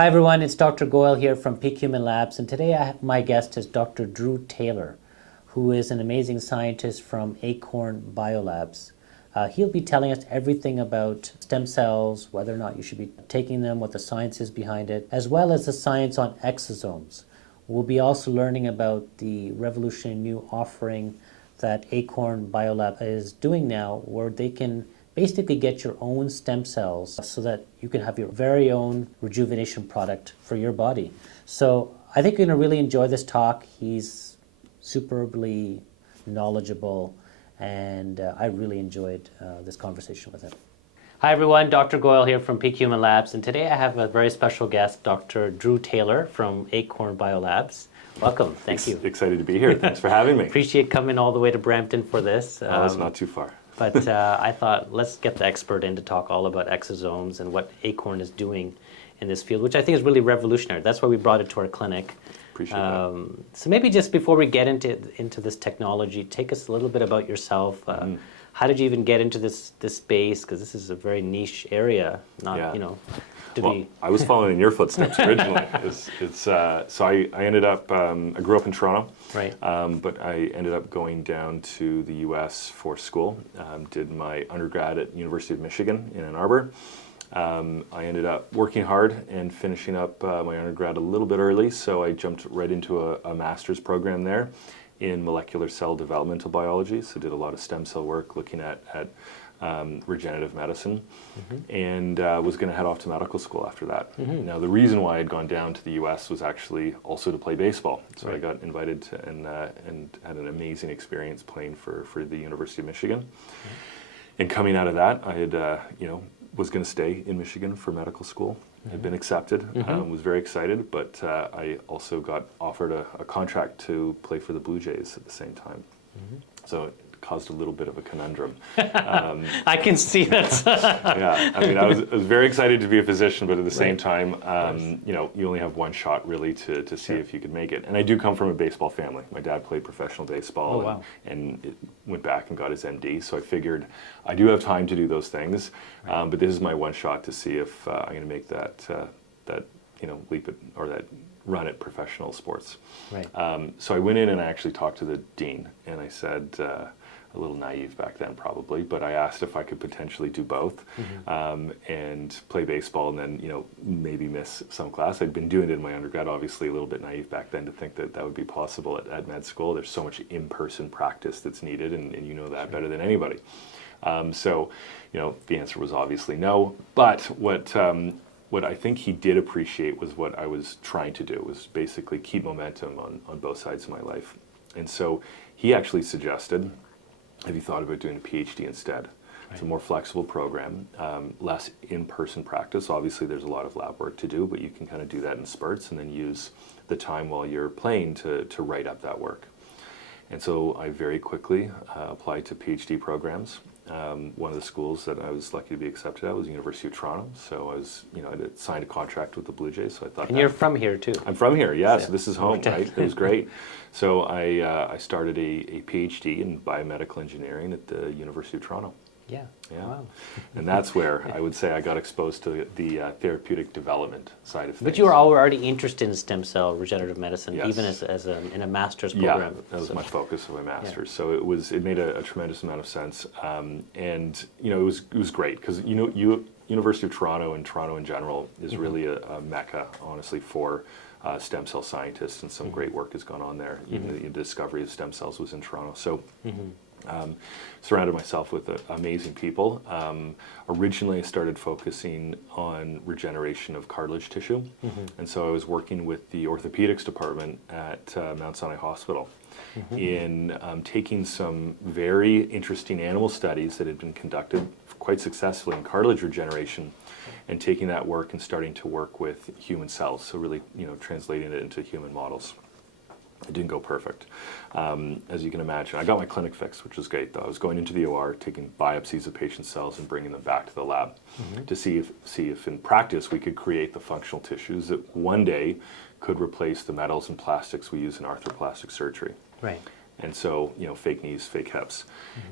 Hi everyone, it's Dr. Goel here from Peak Human Labs, and today my guest is Dr. Drew Taylor, who is an amazing scientist from Acorn Biolabs. He'll be telling us everything about stem cells, whether or not you should be taking them, what the science is behind it, as well as the science on exosomes. We'll be also learning about the revolutionary new offering that Acorn Biolab is doing now, where they can basically get your own stem cells so that you can have your very own rejuvenation product for your body. So I think you're going to really enjoy this talk. He's superbly knowledgeable, and I really enjoyed this conversation with him. Hi everyone, Dr. Goel here from Peak Human Labs, and today I have a very special guest, Dr. Drew Taylor from Acorn Biolabs. Welcome, thank you. Excited to be here, thanks for having me. Appreciate coming all the way to Brampton for this. Oh, it's not too far. But I thought, let's get the expert in to talk all about exosomes and what Acorn is doing in this field, which I think is really revolutionary. That's why we brought it to our clinic. Appreciate that. So maybe just before we get into this technology, take us a little bit about yourself. How did you even get into this space? Because this is a very niche area, not, I was following in your footsteps originally. So I ended up, I grew up in Toronto, right? But I ended up going down to the US for school. Did my undergrad at University of Michigan in Ann Arbor. I ended up working hard and finishing up my undergrad a little bit early, so I jumped right into a master's program there in molecular cell developmental biology. So did a lot of stem cell work looking at regenerative medicine, and was going to head off to medical school after that. Now, the reason why I'd gone down to the U.S. was actually also to play baseball. So I got invited to, and had an amazing experience playing for the University of Michigan. And coming out of that, I had, was going to stay in Michigan for medical school. Had been accepted, was very excited, but I also got offered a contract to play for the Blue Jays at the same time. So it caused a little bit of a conundrum. I can see that. Yeah, I mean, I was very excited to be a physician, but at the same time, you only have one shot really to see if you could make it. And I do come from a baseball family. My dad played professional baseball and went back and got his MD. So I figured I do have time to do those things, but this is my one shot to see if I'm going to make that leap at, or that run at professional sports. Right. So I went in and I actually talked to the dean, and I said, a little naive back then probably, but I asked if I could potentially do both and play baseball and then, maybe miss some class. I'd been doing it in my undergrad, obviously a little bit naive back then to think that that would be possible at med school. There's so much in-person practice that's needed, and you know that better than anybody. So, the answer was obviously no, but what I think he did appreciate was what I was trying to do, was basically keep momentum on both sides of my life. And so he actually suggested, have you thought about doing a PhD instead? It's a more flexible program, less in-person practice. Obviously there's a lot of lab work to do, but you can kind of do that in spurts and then use the time while you're playing to write up that work. And so I very quickly applied to PhD programs. One of the schools that I was lucky to be accepted at was the University of Toronto. So I was, I signed a contract with the Blue Jays. So I thought. And you're from here too. I'm from here, yeah. So this is home, right? It was great. So I started a PhD in Biomedical Engineering at the University of Toronto. Yeah. Wow. And that's where I would say I got exposed to the therapeutic development side of things. But you were already interested in stem cell regenerative medicine, Yes. even in a master's program. Yeah, that was my focus of my master's. So it made a tremendous amount of sense, and it was great because University of Toronto and Toronto in general is really a mecca, honestly, for stem cell scientists, and some great work has gone on there. Even the discovery of stem cells was in Toronto. So. Surrounded myself with amazing people. Originally, I started focusing on regeneration of cartilage tissue, and so I was working with the orthopedics department at Mount Sinai Hospital in taking some very interesting animal studies that had been conducted quite successfully in cartilage regeneration, and taking that work and starting to work with human cells. So really, translating it into human models. It didn't go perfect, as you can imagine. I got my clinic fixed, which was great, though. I was going into the OR, taking biopsies of patient cells and bringing them back to the lab to see if in practice we could create the functional tissues that one day could replace the metals and plastics we use in arthroplastic surgery. Right. And so, fake knees, fake hips.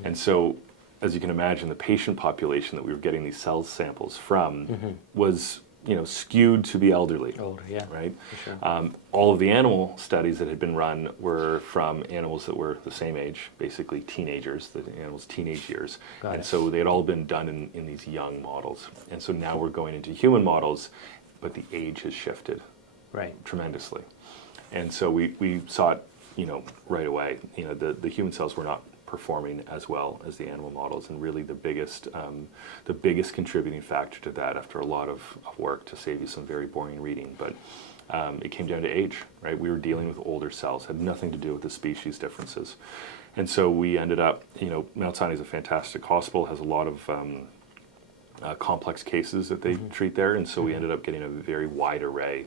And so, as you can imagine, the patient population that we were getting these cell samples from was skewed to be elderly. Older, yeah. Right? For sure. All of the animal studies that had been run were from animals that were the same age, basically teenagers, the animals' teenage years. Got it. So they had all been done in these young models. And so now we're going into human models, but the age has shifted tremendously. And so we saw it, right away. The human cells were not performing as well as the animal models, and really the biggest contributing factor to that, after a lot of work, to save you some very boring reading, but it came down to age, right? We were dealing with older cells, had nothing to do with the species differences. And so we ended up, Mount Sinai is a fantastic hospital, has a lot of complex cases that they treat there, and so we ended up getting a very wide array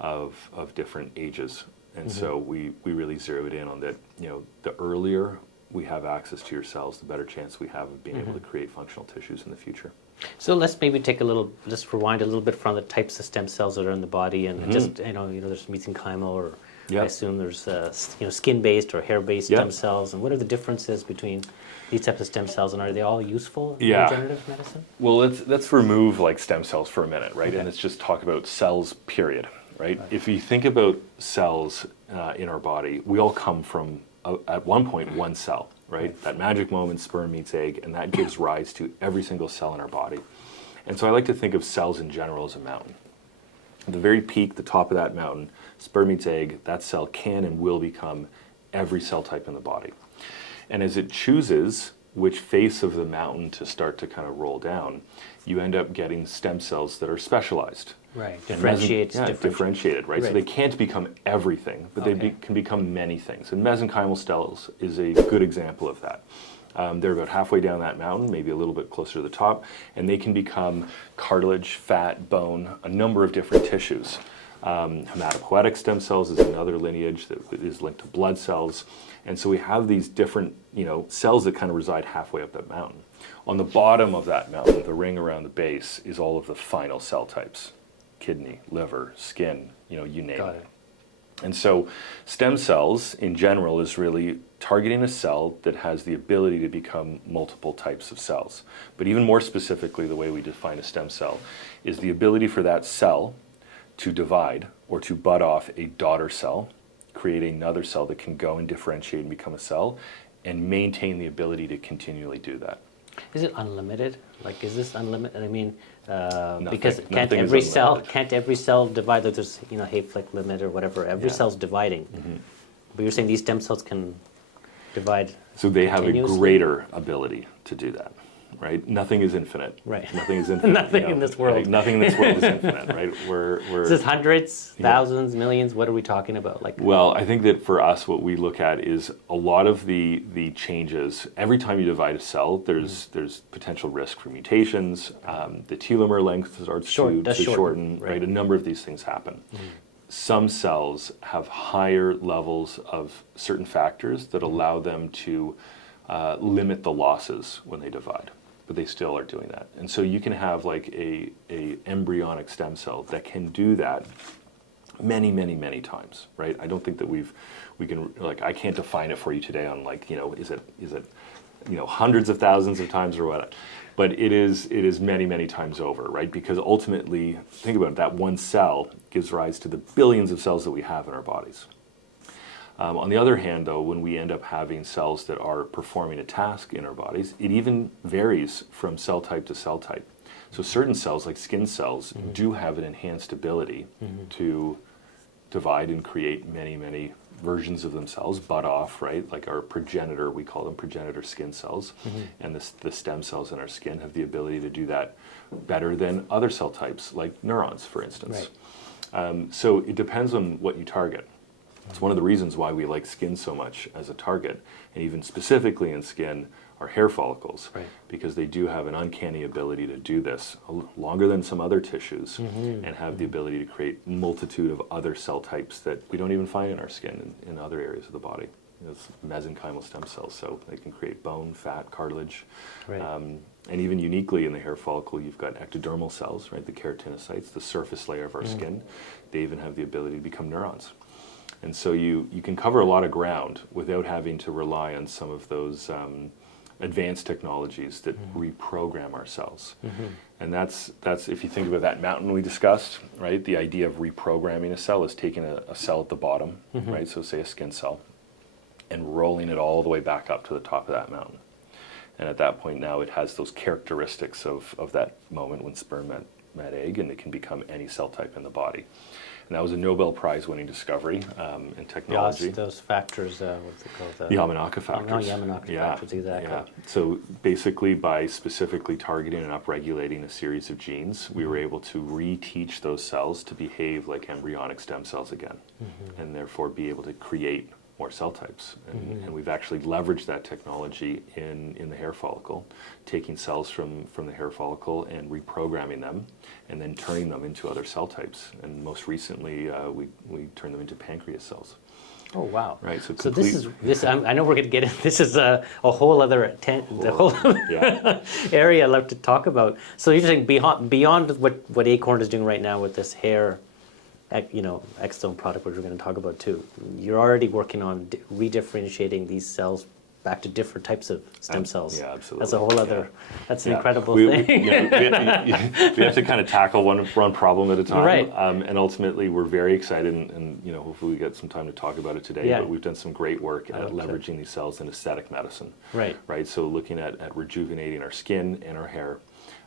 of different ages. And so we really zeroed in on that, the earlier we have access to your cells, the better chance we have of being able to create functional tissues in the future. So let's maybe let's rewind a little bit from the types of stem cells that are in the body, and just, there's mesenchymal, or I assume there's, skin-based or hair-based stem cells, and what are the differences between these types of stem cells, and are they all useful in regenerative medicine? Well, let's remove stem cells for a minute, right? Okay. And let's just talk about cells, period, right? If you think about cells in our body, we all come from, at one point, one cell, right? That magic moment, sperm meets egg, and that gives rise to every single cell in our body. And so I like to think of cells in general as a mountain. At the very peak, the top of that mountain, sperm meets egg, that cell can and will become every cell type in the body. And as it chooses which face of the mountain to start to kind of roll down, you end up getting stem cells that are specialized. Right, differentiated, right? So they can't become everything, but they can become many things. And mesenchymal cells is a good example of that. They're about halfway down that mountain, maybe a little bit closer to the top, and they can become cartilage, fat, bone, a number of different tissues. Hematopoietic stem cells is another lineage that is linked to blood cells. And so we have these different, cells that kind of reside halfway up that mountain. On the bottom of that mountain, the ring around the base, is all of the final cell types. Kidney, liver, skin, you name it. And so stem cells in general is really targeting a cell that has the ability to become multiple types of cells. But even more specifically, the way we define a stem cell is the ability for that cell to divide or to bud off a daughter cell, create another cell that can go and differentiate and become a cell, and maintain the ability to continually do that. Is it unlimited? Is this unlimited? I mean, because can't every cell divide? Like there's Hayflick limit or whatever. Every cell's dividing. But you're saying these stem cells can divide. So they have a greater ability to do that, right? Nothing is infinite. Right. Nothing is infinite. Nothing in this world. Right? Nothing in this world is infinite, right? Is this hundreds, thousands, millions? What are we talking about? Well, I think that for us, what we look at is a lot of the changes. Every time you divide a cell, there's potential risk for mutations. The telomere length starts to shorten. Right? A number of these things happen. Some cells have higher levels of certain factors that allow them to limit the losses when they divide, but they still are doing that. And so you can have a embryonic stem cell that can do that many, many, many times, right? I don't think that we can, I can't define it for you today on is it hundreds of thousands of times or what, but it is many, many times over, right? Because ultimately, think about it, that one cell gives rise to the billions of cells that we have in our bodies. On the other hand, though, when we end up having cells that are performing a task in our bodies, it even varies from cell type to cell type. So certain cells, like skin cells, do have an enhanced ability to divide and create many, many versions of themselves, bud off, right? Like our progenitor, we call them progenitor skin cells, and the stem cells in our skin have the ability to do that better than other cell types, like neurons, for instance. Right. So it depends on what you target. It's one of the reasons why we like skin so much as a target, and even specifically in skin, our hair follicles, because they do have an uncanny ability to do this longer than some other tissues, and have the ability to create multitude of other cell types that we don't even find in our skin in other areas of the body. It's mesenchymal stem cells, so they can create bone, fat, cartilage, and even uniquely in the hair follicle, you've got ectodermal cells, right? The keratinocytes, the surface layer of our skin. They even have the ability to become neurons. And so you can cover a lot of ground without having to rely on some of those advanced technologies that reprogram our cells. And that's if you think about that mountain we discussed, right? The idea of reprogramming a cell is taking a cell at the bottom, right? So say a skin cell, and rolling it all the way back up to the top of that mountain. And at that point now it has those characteristics of that moment when sperm met egg, and it can become any cell type in the body. And that was a Nobel Prize winning discovery in technology. Yeah, those factors, what's it called? The Yamanaka factors. Oh, Yamanaka factors, exactly. Yeah. So basically by specifically targeting and upregulating a series of genes, we were able to reteach those cells to behave like embryonic stem cells again, and therefore be able to create more cell types. And we've actually leveraged that technology in the hair follicle, taking cells from the hair follicle and reprogramming them, and then turning them into other cell types. And most recently, we turned them into pancreas cells. Oh wow! Right. So this. I know we're going to get in. This is a whole other area I'd love to talk about. So you're saying beyond what Acorn is doing right now with this hair, exosome product, which we're going to talk about too. You're already working on redifferentiating these cells back to different types of stem cells. Yeah, absolutely. That's a whole other. That's an incredible we thing. we have to kind of tackle one problem at a time. Right. And ultimately, we're very excited, and hopefully we get some time to talk about it today. Yeah. But we've done some great work at leveraging these cells in aesthetic medicine. Right. Right. So looking at rejuvenating our skin and our hair.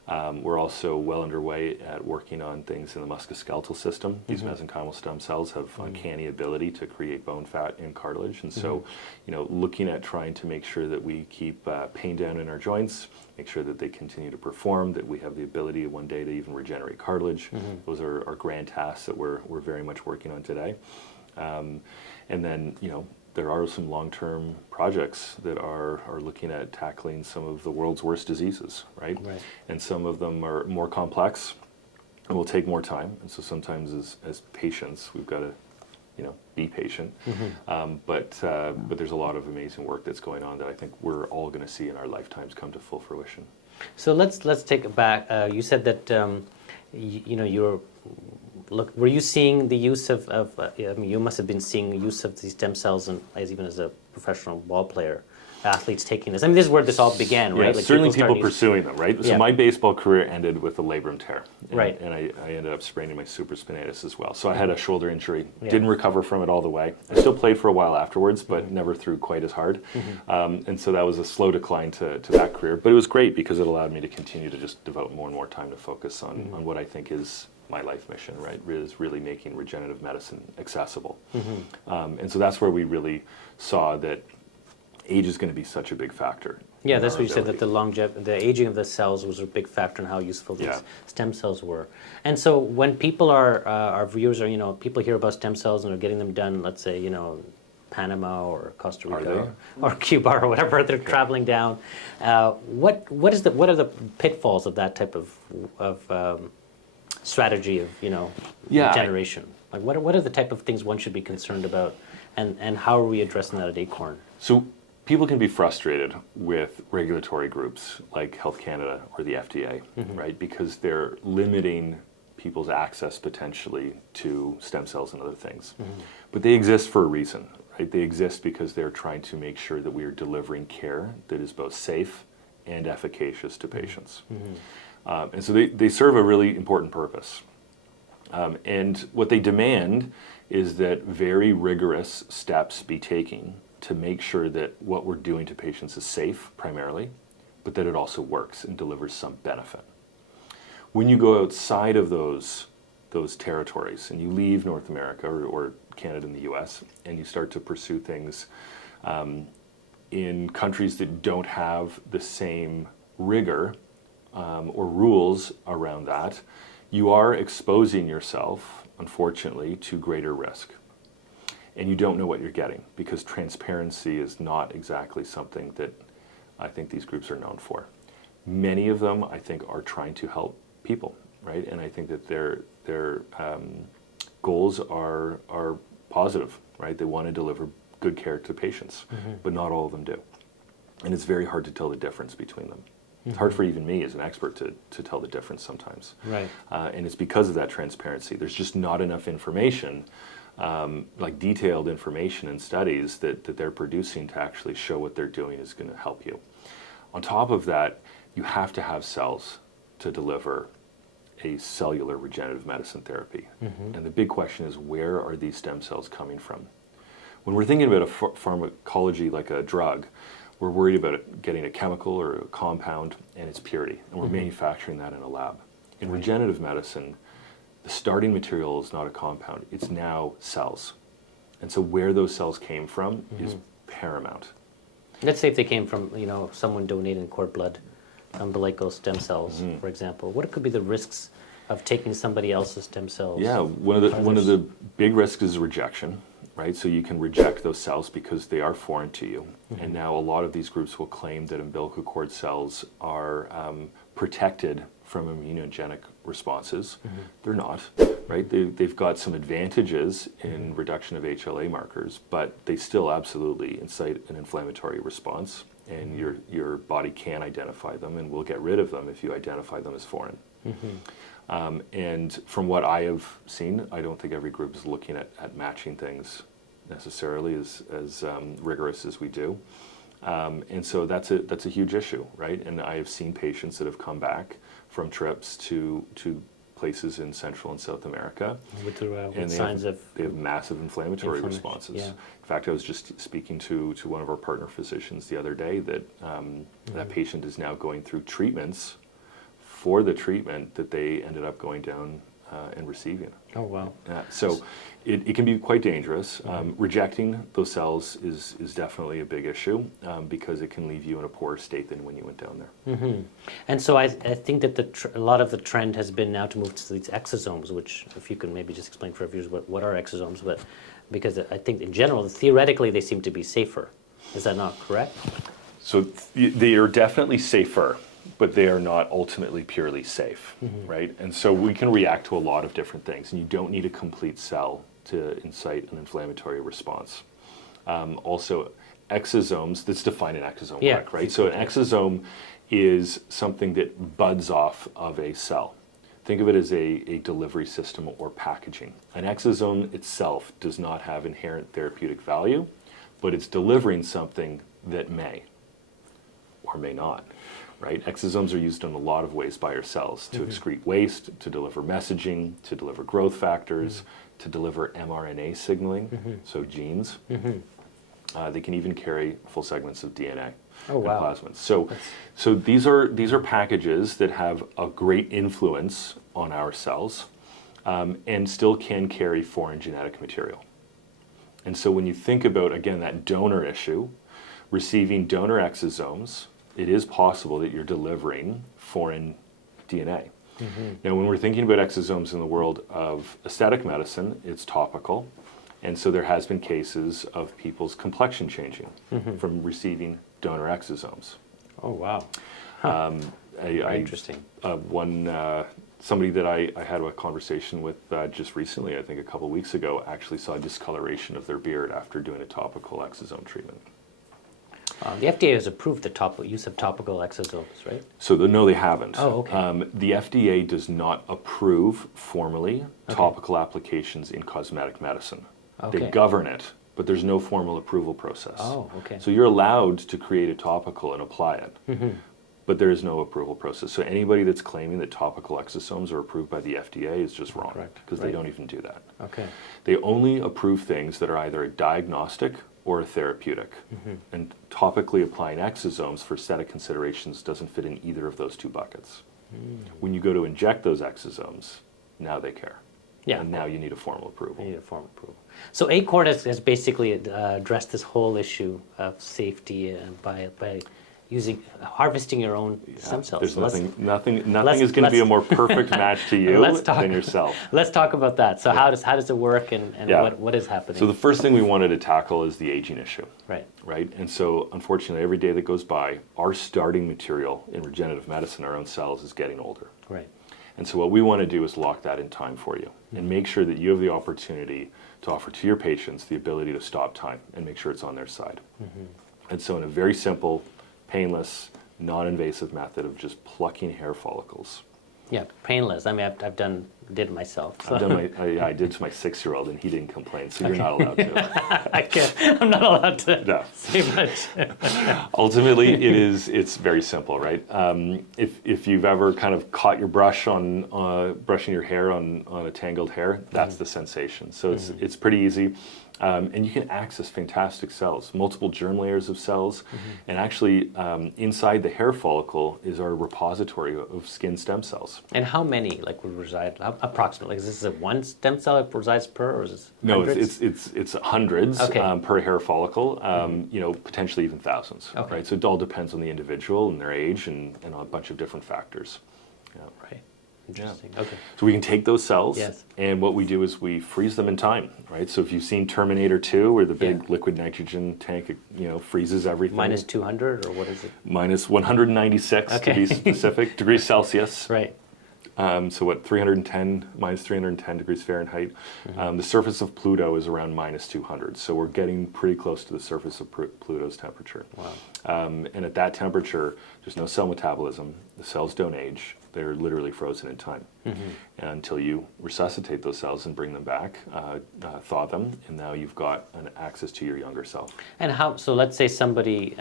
We're also well underway at working on things in the musculoskeletal system. These mesenchymal stem cells have uncanny ability to create bone, fat, and cartilage. And so, looking at trying to make sure that we keep pain down in our joints, make sure that they continue to perform, that we have the ability one day to even regenerate cartilage. Those are grand tasks that we're very much working on today. And then, there are some long-term projects that are looking at tackling some of the world's worst diseases, right? And some of them are more complex and will take more time. And so sometimes as patients, we've got to, be patient. But there's a lot of amazing work that's going on that I think we're all going to see in our lifetimes come to full fruition. So let's take it back. You said that you're. Look, were you seeing the use of you must have been seeing the use of these stem cells, and even as a professional ball player, athletes taking this. I mean, this is where this all began, right? Yeah, certainly people pursuing them, right? So my baseball career ended with a labrum tear. Right. And I ended up spraining my supraspinatus as well. So I had a shoulder injury, didn't recover from it all the way. I still played for a while afterwards, but never threw quite as hard. And so that was a slow decline to that career. But it was great because it allowed me to continue to just devote more and more time to focus on what I think is my life mission, right, is really making regenerative medicine accessible. And so that's where we really saw that age is going to be such a big factor. Yeah, that's what you said, that the aging of the cells was a big factor in how useful these stem cells were. And so when people our viewers are, people hear about stem cells and are getting them done, let's say, Panama or Costa Rica or Cuba or whatever they're traveling down, what are the pitfalls of that type of strategy of regeneration? Like what are the type of things one should be concerned about, and how are we addressing that at Acorn? So people can be frustrated with regulatory groups like Health Canada or the FDA, right? Because they're limiting people's access potentially to stem cells and other things. But they exist for a reason, right? They exist because they're trying to make sure that we are delivering care that is both safe and efficacious to patients. And so they serve a really important purpose. And what they demand is that very rigorous steps be taken to make sure that what we're doing to patients is safe, primarily, but that it also works and delivers some benefit. When you go outside of those territories and you leave North America or Canada and the US, and you start to pursue things in countries that don't have the same rigor or rules around that, you are exposing yourself, unfortunately, to greater risk. And you don't know what you're getting, because transparency is not exactly something that I think these groups are known for. Many of them, I think, are trying to help people, right? And I think that their goals are positive, right? They want to deliver good care to patients, but not all of them do. And it's very hard to tell the difference between them. It's hard for even me as an expert to tell the difference sometimes. Right. And it's because of that transparency. There's just not enough information, like detailed information and studies that they're producing to actually show what they're doing is going to help you. On top of that, you have to have cells to deliver a cellular regenerative medicine therapy. And the big question is, where are these stem cells coming from? When we're thinking about a pharmacology like a drug, we're worried about it getting a chemical or a compound and its purity, and we're manufacturing that in a lab. In regenerative medicine, the starting material is not a compound, it's now cells. And so where those cells came from is paramount. Let's say if they came from, someone donating cord blood, umbilical stem cells, for example. What could be the risks of taking somebody else's stem cells? Yeah, one of the big risks is rejection, right? So you can reject those cells because they are foreign to you. And now a lot of these groups will claim that umbilical cord cells are protected from immunogenic responses. They're not, right? They've got some advantages in reduction of HLA markers, but they still absolutely incite an inflammatory response. And your body can identify them and will get rid of them if you identify them as foreign. And from what I have seen, I don't think every group is looking at matching things necessarily as rigorous as we do. And so that's a huge issue, right? And I have seen patients that have come back from trips to places in Central and South America, with signs of they have massive inflammatory responses. Yeah. In fact, I was just speaking to one of our partner physicians the other day that that patient is now going through treatments for the treatment that they ended up going down and receiving. Oh, wow. So it can be quite dangerous. Rejecting those cells is definitely a big issue because it can leave you in a poorer state than when you went down there. And so I think that a lot of the trend has been now to move to these exosomes, which, if you can maybe just explain for our viewers what are exosomes, but because I think in general, theoretically, they seem to be safer. Is that not correct? So they are definitely safer, but they are not ultimately purely safe, right? And so we can react to a lot of different things, and you don't need a complete cell to incite an inflammatory response. Also, exosomes, let's define an exosome work, right? So an exosome is something that buds off of a cell. Think of it as a delivery system or packaging. An exosome itself does not have inherent therapeutic value, but it's delivering something that may or may not. Right? Exosomes are used in a lot of ways by our cells to excrete waste, to deliver messaging, to deliver growth factors, to deliver mRNA signaling, so genes. They can even carry full segments of DNA and plasmids. So these are packages that have a great influence on our cells and still can carry foreign genetic material. And so when you think about, again, that donor issue, receiving donor exosomes, it is possible that you're delivering foreign DNA. Now, when we're thinking about exosomes in the world of aesthetic medicine, it's topical. And so there has been cases of people's complexion changing from receiving donor exosomes. Oh, wow. Interesting. Somebody that I had a conversation with just recently, I think a couple weeks ago, actually saw discoloration of their beard after doing a topical exosome treatment. The FDA has approved the use of topical exosomes, right? So no, they haven't. Oh, okay. The FDA does not approve formally topical applications in cosmetic medicine. Okay. They govern it, but there's no formal approval process. Oh, okay. So you're allowed to create a topical and apply it, but there is no approval process. So anybody that's claiming that topical exosomes are approved by the FDA is just wrong, because they don't even do that. Okay. They only approve things that are either a diagnostic or a therapeutic. And topically applying exosomes for aesthetic considerations doesn't fit in either of those two buckets. When you go to inject those exosomes, now they care. Yeah. And now you need a formal approval. You need a formal approval. So Acorn has basically addressed this whole issue of safety by harvesting your own stem cells. There's nothing is going to be a more perfect match to you than yourself. Let's talk about that. So how does it work and what is happening? So the first thing we wanted to tackle is the aging issue. Right. And so unfortunately, every day that goes by, our starting material in regenerative medicine, our own cells, is getting older. Right. And so what we want to do is lock that in time for you and make sure that you have the opportunity to offer to your patients the ability to stop time and make sure it's on their side. And so in a very simple, painless, non-invasive method of just plucking hair follicles. Yeah, painless. I mean, I've done did myself. So. I've done I did to my 6-year-old, and he didn't complain. So you're not allowed to. I'm not allowed to No. say much. Ultimately, it's very simple, right? If you've ever kind of caught your brush on brushing your hair on a tangled hair, that's the sensation. So it's pretty easy. And you can access fantastic cells, multiple germ layers of cells. And actually, inside the hair follicle is our repository of skin stem cells. And how many would reside approximately? Is this one stem cell that resides per, or is this hundreds? No, it's hundreds per hair follicle. Potentially even thousands. Okay. Right. So it all depends on the individual and their age and on a bunch of different factors. Yeah. Right. Interesting. Yeah. Okay. So we can take those cells, yes. and what we do is we freeze them in time, right? So if you've seen Terminator 2, where the big liquid nitrogen tank, freezes everything. Minus 200, or what is it? Minus 196 to be specific, degrees Celsius. Right. So what, minus 310 degrees Fahrenheit. The surface of Pluto is around minus 200. So we're getting pretty close to the surface of Pluto's temperature. Wow. And at that temperature, there's no cell metabolism. The cells don't age. They're literally frozen in time until you resuscitate those cells and bring them back, thaw them, and now you've got an access to your younger self. And so let's say somebody,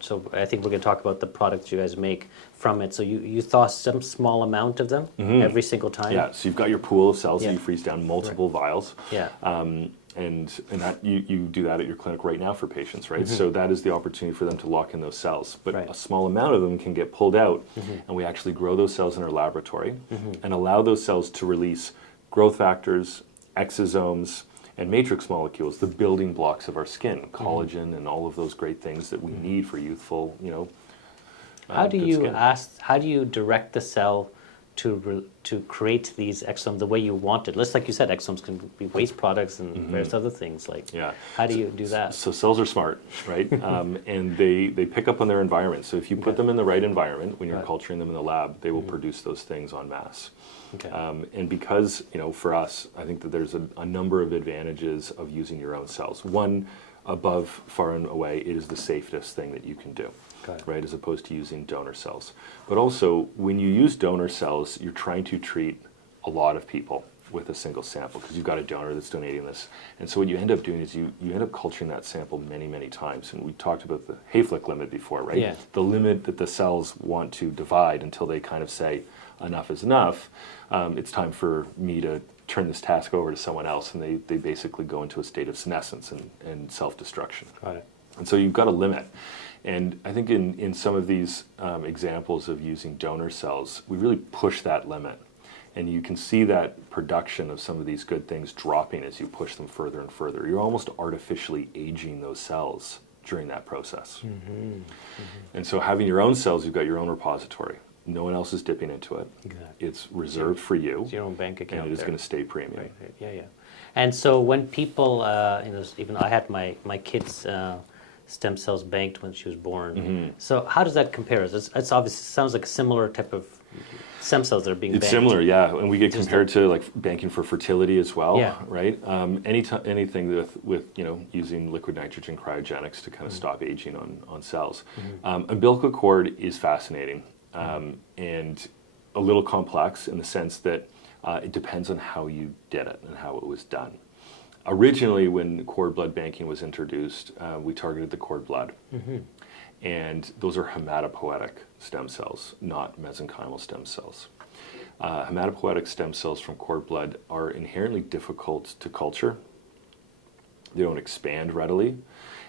so I think we're going to talk about the products you guys make from it. So you thaw some small amount of them every single time? Yeah, so you've got your pool of cells that you freeze down multiple vials. Yeah. And that you do that at your clinic right now for patients, right? So that is the opportunity for them to lock in those cells. But a small amount of them can get pulled out, and we actually grow those cells in our laboratory and allow those cells to release growth factors, exosomes, and matrix molecules, the building blocks of our skin, collagen and all of those great things that we need for youthful, How do good you skin. how do you direct the cell to create these exosomes the way you want it? Just like you said, exosomes can be waste products and various other things. How do you do that? So cells are smart, right? And they pick up on their environment. So if you put them in the right environment, when you're culturing them in the lab, they will produce those things en masse. Okay. And because, for us, I think that there's a number of advantages of using your own cells. One, above, far and away, it is the safest thing that you can do. Right, as opposed to using donor cells. But also, when you use donor cells, you're trying to treat a lot of people with a single sample, because you've got a donor that's donating this. And so what you end up doing is you end up culturing that sample many, many times. And we talked about the Hayflick limit before, right? Yeah. The limit that the cells want to divide until they kind of say, enough is enough. It's time for me to turn this task over to someone else. And they basically go into a state of senescence and self-destruction. Got it. And so you've got a limit. And I think in some of these examples of using donor cells, we really push that limit. And you can see that production of some of these good things dropping as you push them further and further. You're almost artificially aging those cells during that process. And so having your own cells, you've got your own repository. No one else is dipping into it. Exactly. It's reserved for you. It's your own bank account. And it is going to stay premium. Right. Yeah. And so when people, even I had my kids' stem cells banked when she was born. So how does that compare? It's obviously sounds like a similar type of stem cells that are being banked. It's similar, yeah, and we get compared to like banking for fertility as well, Yeah. right? Anything with using liquid nitrogen cryogenics to kind of stop aging on cells. Umbilical cord is fascinating and a little complex in the sense that it depends on how you did it and how it was done. Originally, when cord blood banking was introduced, we targeted the cord blood. And those are hematopoietic stem cells, not mesenchymal stem cells. Hematopoietic stem cells from cord blood are inherently difficult to culture. They don't expand readily.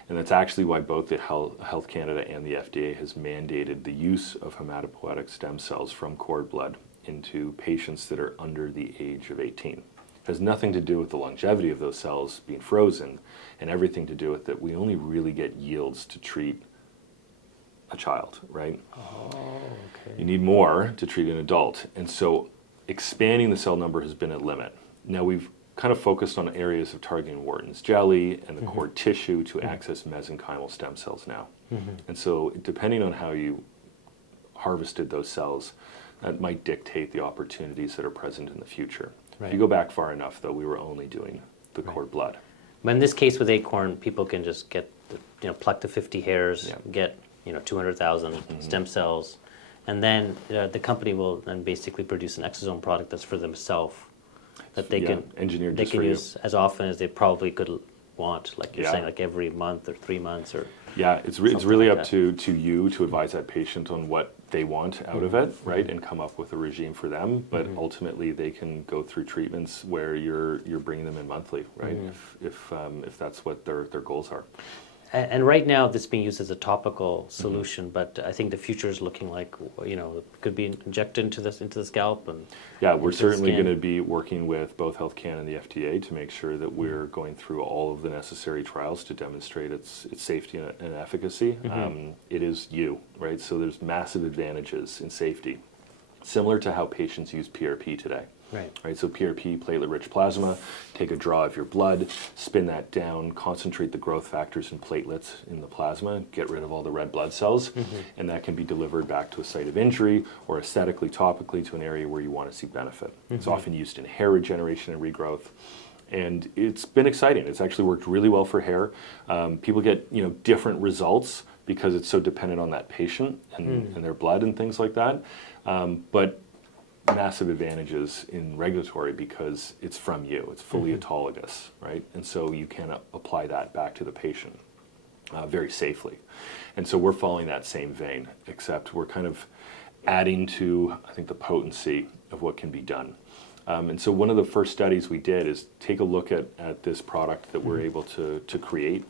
And that's actually why both the Health Canada and the FDA has mandated the use of hematopoietic stem cells from cord blood into patients that are under the age of 18. Has nothing to do with the longevity of those cells being frozen and everything to do with that we only really get yields to treat a child, right? Oh, okay. You need more to treat an adult. And so expanding the cell number has been a limit. Now we've kind of focused on areas of targeting Wharton's jelly and the cord tissue to access mesenchymal stem cells now. And so depending on how you harvested those cells, that might dictate the opportunities that are present in the future. Right. If you go back far enough, though, we were only doing the cord blood. But in this case with Acorn, people can just get, pluck the 50 hairs, get, 200,000 stem cells, and then the company will then basically produce an exosome product that's for themselves. that they can engineered they just can for use as often as they probably could want, like you're Yeah. saying, like every month or 3 months or Yeah, it's something really like up that. to you to advise that patient on what they want out of it, right, and come up with a regime for them. But ultimately, they can go through treatments where you're bringing them in monthly, right? If that's what their goals are. And right now, this is being used as a topical solution, but I think the future is looking like, you know, it could be injected into the scalp and Yeah, we're into the certainly skin. going to be working with both Health Canada and the FDA to make sure that we're going through all of the necessary trials to demonstrate its safety and efficacy. It is right? So there's massive advantages in safety, similar to how patients use PRP today. Right, so PRP, platelet-rich plasma, take a draw of your blood, spin that down, concentrate the growth factors and platelets in the plasma, get rid of all the red blood cells, and that can be delivered back to a site of injury or aesthetically, topically to an area where you want to see benefit. It's often used in hair regeneration and regrowth. And it's been exciting. It's actually worked really well for hair. People get different results because it's so dependent on that patient and their blood and things like that. But massive advantages in regulatory because it's from you. It's fully autologous, right? And so you can apply that back to the patient very safely. And so we're following that same vein, except we're kind of adding to, I think, the potency of what can be done. And so one of the first studies we did is take a look at this product that we're able to create.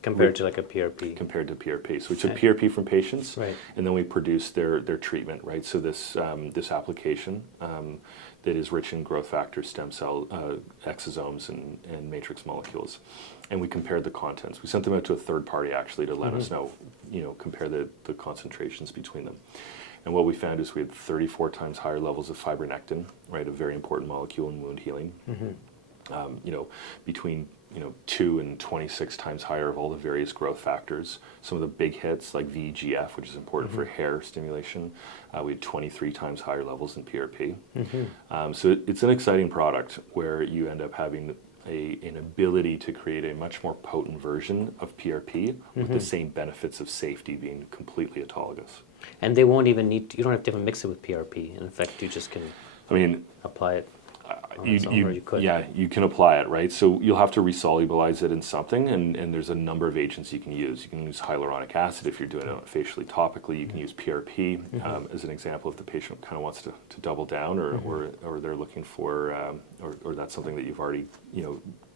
compared to like a PRP. Compared to PRP. So we took PRP from patients, Right. and then we produced their treatment, right? So this application that is rich in growth factors, stem cell, exosomes, and matrix molecules. And we compared the contents. We sent them out to a third party, actually, to let us know, compare the concentrations between them. And what we found is we had 34 times higher levels of fibronectin, right, a very important molecule in wound healing. Between 2 and 26 times higher of all the various growth factors. Some of the big hits like VEGF, which is important for hair stimulation, we had 23 times higher levels than PRP. So it's an exciting product where you end up having an ability to create a much more potent version of PRP with the same benefits of safety being completely autologous. And they won't even you don't have to even mix it with PRP. In fact, you just can apply it on its own, or you could. Yeah, you can apply it, right? So you'll have to resolubilize it in something, and there's a number of agents you can use. You can use hyaluronic acid if you're doing it facially topically. You can use PRP as an example if the patient kind of wants to double down or they're looking for, or that's something that you've already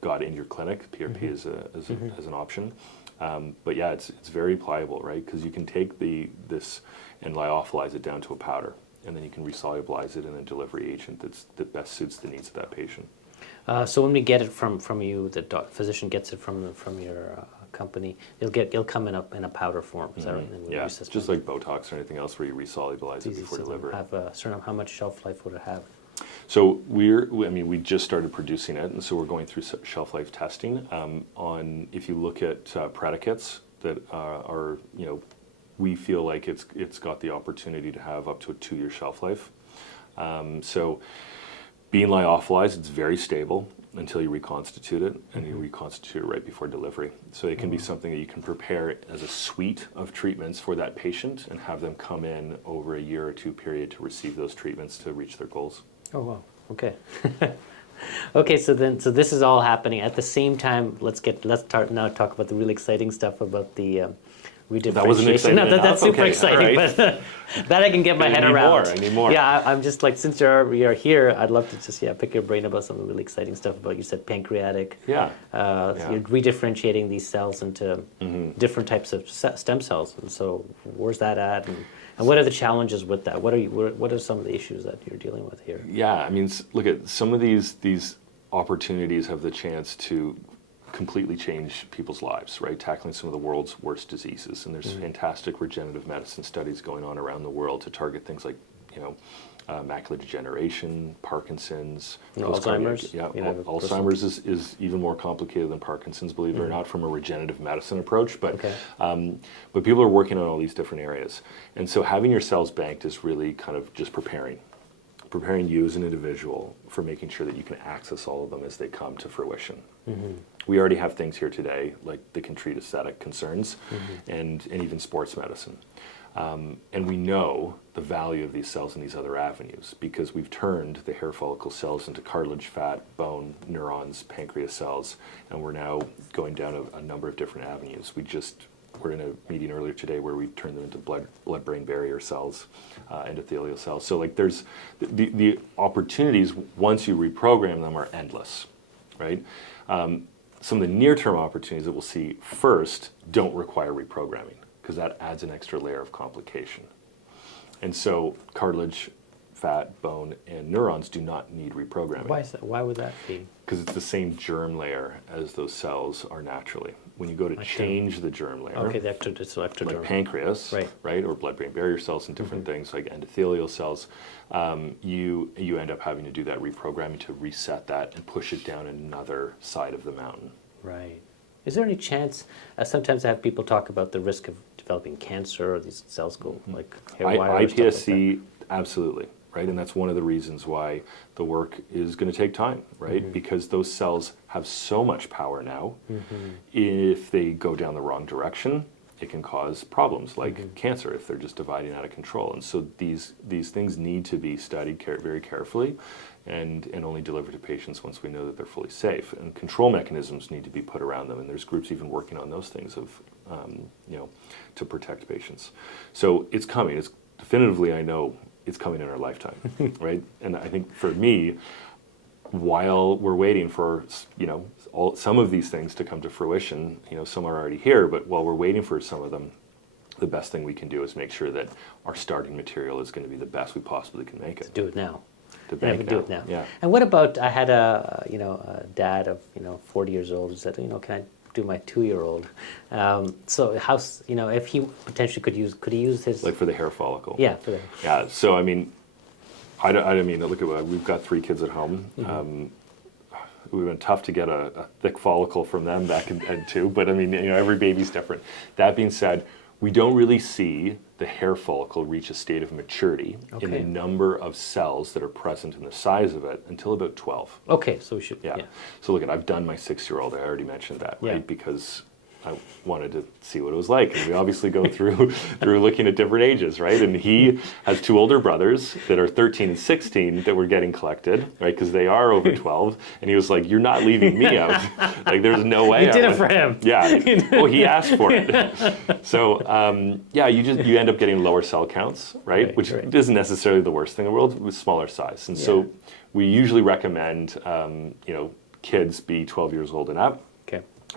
got in your clinic. PRP is as an option. But yeah, it's very pliable, right? Because you can take this and lyophilize it down to a powder, and then you can resolubilize it in a delivery agent that best suits the needs of that patient. So when we get it from you, the physician gets it from your company, it'll come in a powder form. Is that right? Yeah, just like Botox or anything else where you resolubilize it before delivery. Have a certain how much shelf life would it have? So we just started producing it, and so we're going through shelf life testing on. If you look at predicates that are we feel like it's got the opportunity to have up to a 2-year shelf life. So being lyophilized, it's very stable until you reconstitute it, and you reconstitute it right before delivery. So it can be something that you can prepare as a suite of treatments for that patient and have them come in over a year or 2 period to receive those treatments to reach their goals. Oh wow. Okay. Okay. So this is all happening at the same time. Let's now talk about the really exciting stuff about the redifferentiation. That wasn't exciting enough? That's super Okay, exciting, right. but that I can get my head around. I need more. Yeah, I'm just like, since you're here, I'd love to just pick your brain about some of the really exciting stuff about, you said pancreatic. Yeah. You're redifferentiating these cells into different types of stem cells, and so where's that at, and what are the challenges with that? What are some of the issues that you're dealing with here? Yeah, I mean, look at some of these opportunities have the chance to completely change people's lives, right? Tackling some of the world's worst diseases, and there's fantastic regenerative medicine studies going on around the world to target things like, macular degeneration, Parkinson's, Alzheimer's. Yeah, Alzheimer's is even more complicated than Parkinson's, believe it or not, from a regenerative medicine approach. But but people are working on all these different areas, and so having your cells banked is really kind of just preparing you as an individual for making sure that you can access all of them as they come to fruition. We already have things here today like that can treat aesthetic concerns and even sports medicine. And we know the value of these cells in these other avenues because we've turned the hair follicle cells into cartilage, fat, bone, neurons, pancreas cells, and we're now going down a number of different avenues. We're in a meeting earlier today where we turned them into blood-brain barrier cells, endothelial cells. So like there's the opportunities once you reprogram them are endless, right? Some of the near-term opportunities that we'll see first don't require reprogramming because that adds an extra layer of complication. And so cartilage, fat, bone, and neurons do not need reprogramming. Why is that? Why would that be? Because it's the same germ layer as those cells are naturally. When you go to change the germ layer, okay, it's ectoderm. like pancreas, right, or blood-brain barrier cells and different things like endothelial cells, you end up having to do that reprogramming to reset that and push it down another side of the mountain. Right. Is there any chance? Sometimes I have people talk about the risk of developing cancer or these cells go like haywire. iPSC, absolutely. Right, and that's one of the reasons why the work is going to take time, right? Because those cells have so much power now. If they go down the wrong direction, it can cause problems like cancer if they're just dividing out of control. And so these things need to be studied very carefully and only delivered to patients once we know that they're fully safe. And control mechanisms need to be put around them, and there's groups even working on those things to protect patients. So it's coming. It's definitively, I know, it's coming in our lifetime, right? And I think for me, while we're waiting for some of these things to come to fruition, some are already here, but while we're waiting for some of them, the best thing we can do is make sure that our starting material is going to be the best we possibly can make it. Do it now. Do it now. Yeah. And what about? I had a dad of 40 years old who said, can I do my 2-year-old? So how, if he potentially could he use his, like for the hair follicle? Yeah. Yeah. So I mean, I mean, look at we've got 3 kids at home. It would have been tough to get a thick follicle from them back in 2, but I mean, every baby's different. That being said, we don't really see the hair follicle reach a state of maturity in the number of cells that are present and the size of it until about 12. Okay, so we should. Yeah. So look, I've done my 6-year-old. I already mentioned that, right? Yeah. Because I wanted to see what it was like. And we obviously go through looking at different ages, right? And he has 2 older brothers that are 13 and 16 that were getting collected, right? Because they are over 12. And he was like, "You're not leaving me out. Like, there's no way." You did it for him. Yeah. Well, he asked for it. So, you end up getting lower cell counts, right? Which isn't necessarily the worst thing in the world with smaller size. And so we usually recommend, kids be 12 years old and up.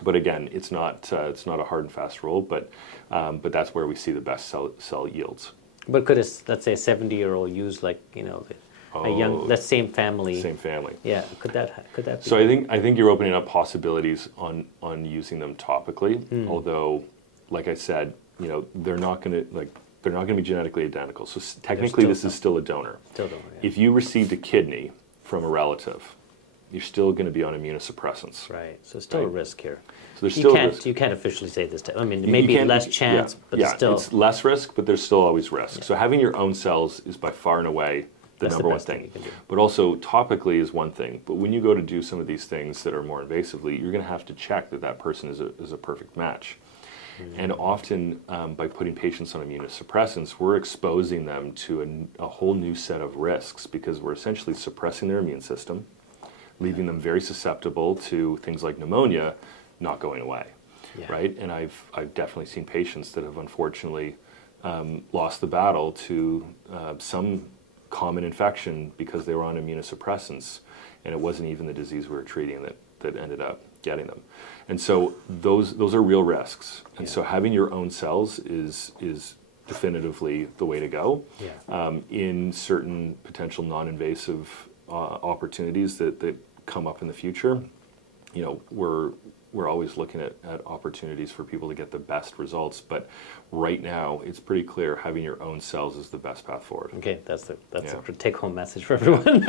But again, it's not a hard and fast rule, but that's where we see the best cell yields. But could let's say a 70-year-old use a young, let's same family? Same family. Yeah. Could that be? So I think you're opening up possibilities on using them topically. Although, like I said, they're not going to be genetically identical. So technically, this is still a donor. Still donor. Yeah. If you received a kidney from a relative, you're still going to be on immunosuppressants. Right. So still a risk here. So there's still a risk. You can't officially say this. I mean, maybe less chance, but still. It's less risk, but there's still always risk. Yeah. So having your own cells is by far and away the number one thing. But also topically is one thing. But when you go to do some of these things that are more invasively, you're going to have to check that person is a perfect match. And often, by putting patients on immunosuppressants, we're exposing them to a whole new set of risks because we're essentially suppressing their immune system, leaving them very susceptible to things like pneumonia not going away, right? And I've definitely seen patients that have unfortunately lost the battle to some common infection because they were on immunosuppressants, and it wasn't even the disease we were treating that ended up getting them. And so those are real risks. And so having your own cells is definitively the way to go. In certain potential non-invasive opportunities that come up in the future, we're always looking at opportunities for people to get the best results. But right now, it's pretty clear having your own cells is the best path forward. Okay, that's a take-home message for everyone.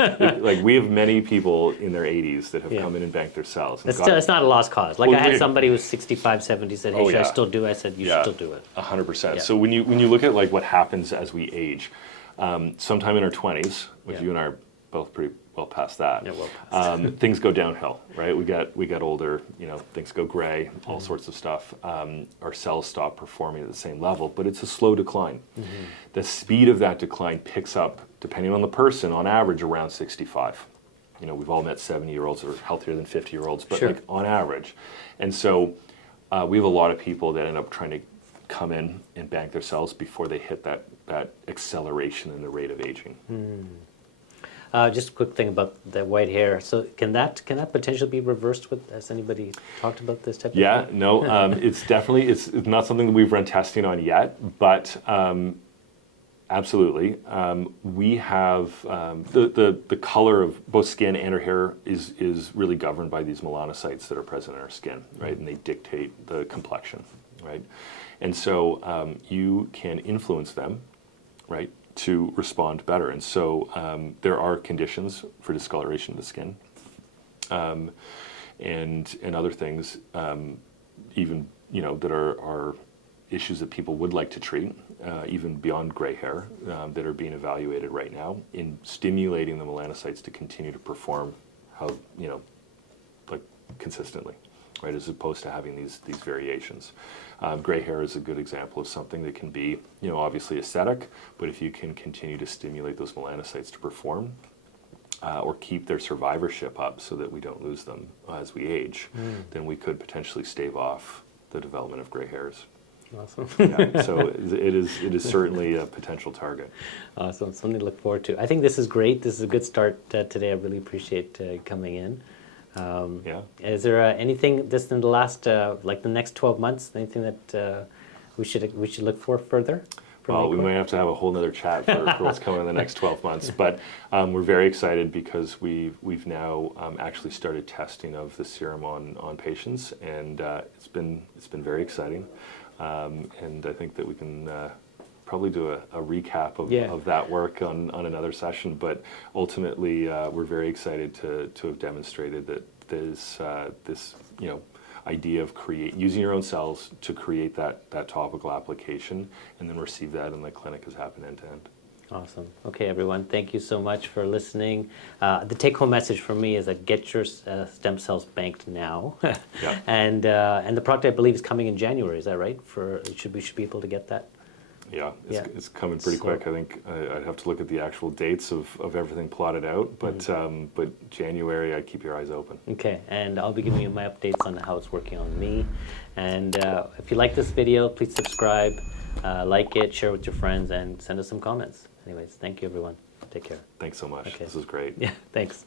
Like we have many people in their 80s that have come in and banked their cells. It's not a lost cause. Like I had somebody who was 65, 70 said, "Hey, should I still do it?" I said, "You should still do it." 100%. So when you look at like what happens as we age, sometime in our 20s, which you and I are both pretty well past that. Yeah, well past. Things go downhill, right? We get older, things go gray, all sorts of stuff. Our cells stop performing at the same level, but it's a slow decline. The speed of that decline picks up, depending on the person, on average around 65. We've all met 70-year-olds that are healthier than 50-year-olds, but Sure. like on average. And so we have a lot of people that end up trying to come in and bank their cells before they hit that acceleration in the rate of aging. Just a quick thing about the white hair. So can that potentially be reversed with? Has anybody talked about this type of thing? No, it's not something that we've run testing on yet, but absolutely. We have the color of both skin and our hair is really governed by these melanocytes that are present in our skin, right? And they dictate the complexion, right? And so you can influence them, right, to respond better. And so there are conditions for discoloration of the skin, and other things, even that are issues that people would like to treat, even beyond gray hair, that are being evaluated right now in stimulating the melanocytes to continue to perform like consistently, right, as opposed to having these variations. Gray hair is a good example of something that can be, obviously aesthetic, but if you can continue to stimulate those melanocytes to perform, or keep their survivorship up so that we don't lose them as we age, then we could potentially stave off the development of gray hairs. Awesome. So it is certainly a potential target. Awesome. Something to look forward to. I think this is great. This is a good start today. I really appreciate coming in. Is there anything just in the last, like the next 12 months, anything that we should look for further? Well, we might have to have a whole nother chat for what's coming in the next 12 months. But we're very excited because we've now actually started testing of the serum on patients, and it's been very exciting. And I think that we can probably do a recap of that work on another session. But ultimately, we're very excited to have demonstrated that there's this idea of using your own cells to create that topical application, and then receive that in the clinic has happened end to end. Awesome. Okay, everyone, thank you so much for listening. The take-home message for me is that get your stem cells banked now. Yeah. And the product, I believe, is coming in January. Is that right? We should be able to get that? Yeah, it's coming pretty quick. I think I'd have to look at the actual dates of everything plotted out, but January, I'd keep your eyes open. Okay, and I'll be giving you my updates on how it's working on me. And if you like this video, please subscribe, like it, share with your friends, and send us some comments. Anyways, thank you, everyone. Take care. Thanks so much. Okay. This was great. Yeah, thanks.